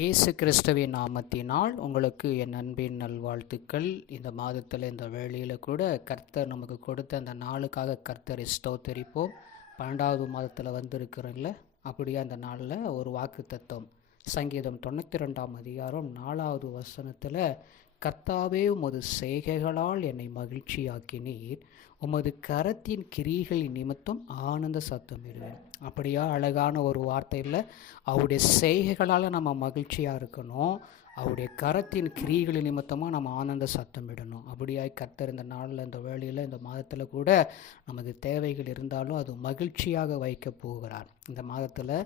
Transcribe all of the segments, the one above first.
இயேசு கிறிஸ்துவின் நாமத்தினால் உங்களுக்கு என் அன்பின் நல்வாழ்த்துக்கள். இந்த மாதத்தில் இந்த வேளையில் கூட கர்த்தர் நமக்கு கொடுத்த அந்த நாளுக்காக கர்த்தரை ஸ்தோத்தரிப்போம். 12வது மாதத்தில் வந்திருக்கிறோம்ல, அப்படியே அந்த நாளில் ஒரு வாக்கு தத்துவம். சங்கீதம் 92ஆம் அதிகாரம் 4வது வசனத்தில், கர்த்தாவே உமது செய்கைகளால் என்னை மகிழ்ச்சியாக்கினீர், உமது கரத்தின் கிரிகளின் நிமித்தம் ஆனந்த சத்தமிடுவேன். அப்படியா அழகான ஒரு வார்த்தையில் அவருடைய செய்கைகளால் நம்ம மகிழ்ச்சியாக இருக்கணும், அவருடைய கரத்தின் கிரிகளின் நிமித்தமாக நம்ம ஆனந்த சத்தமிடணும். அப்படியாய் கர்த்தர் இந்த நாளில் இந்த வேளையில் இந்த மாதத்தில் கூட நமக்கு தேவைகள் இருந்தாலும் அது மகிழ்ச்சியாக வைக்க போகிறார். இந்த மாதத்தில்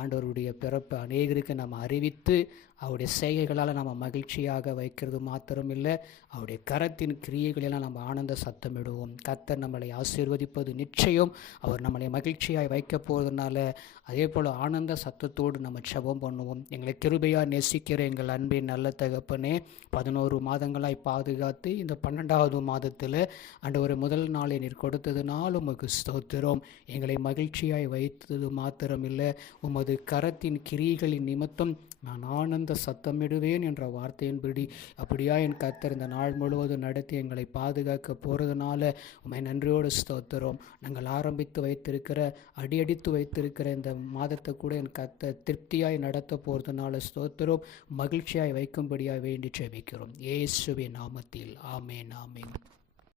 ஆண்டவருடைய பிறப்பு அநேகருக்கு நம்ம அறிவித்து அவருடைய செய்கைகளால் நம்ம மகிழ்ச்சியாக வைக்கிறது மாத்திரமில்லை, அவருடைய கரத்தின் கிரியைகளெல்லாம் நம்ம ஆனந்த சத்தமிடுவோம். கர்த்தர் நம்மளை ஆசீர்வதிப்பது நிச்சயம். அவர் நம்மளை மகிழ்ச்சியாக வைக்க போவதனால அதே போல் ஆனந்த சத்தத்தோடு நம்ம ஜெபம் பண்ணுவோம். எங்களை கிருபையாக நேசிக்கிற எங்கள் அன்பின் நல்ல தகப்பனே, 11 மாதங்களாய் பாதுகாத்து இந்த 12வது மாதத்தில் ஆண்டவரே முதல் நாளை நீர் கொடுத்ததுனால உமக்கு ஸ்தோத்திரம். எங்களை மகிழ்ச்சியாய் வைத்தது மாத்திரமில்லை, உமது கரத்தின் கிரிகளின் நிமித்தம் நான் ஆனந்த சத்தமிடுவேன் என்ற வார்த்தையின்படி அப்படியா என் கர்த்தர் இந்த நாள் முழுவதும் நடத்தி எங்களை பாதுகாக்க போகிறதுனால உம்மை நன்றியோடு ஸ்தோத்திரம். நாங்கள் ஆரம்பித்து வைத்திருக்கிற அடியடித்து வைத்திருக்கிற இந்த மாதத்தை கூட என் கர்த்தர் திருப்தியாய் நடத்த போகிறதுனால ஸ்தோத்திரம். மகிழ்ச்சியாய் வைக்கும்படியாய் வேண்டி ஜெபிக்கிறோம். இயேசுவின் நாமத்தில் ஆமேன் ஆமேன்.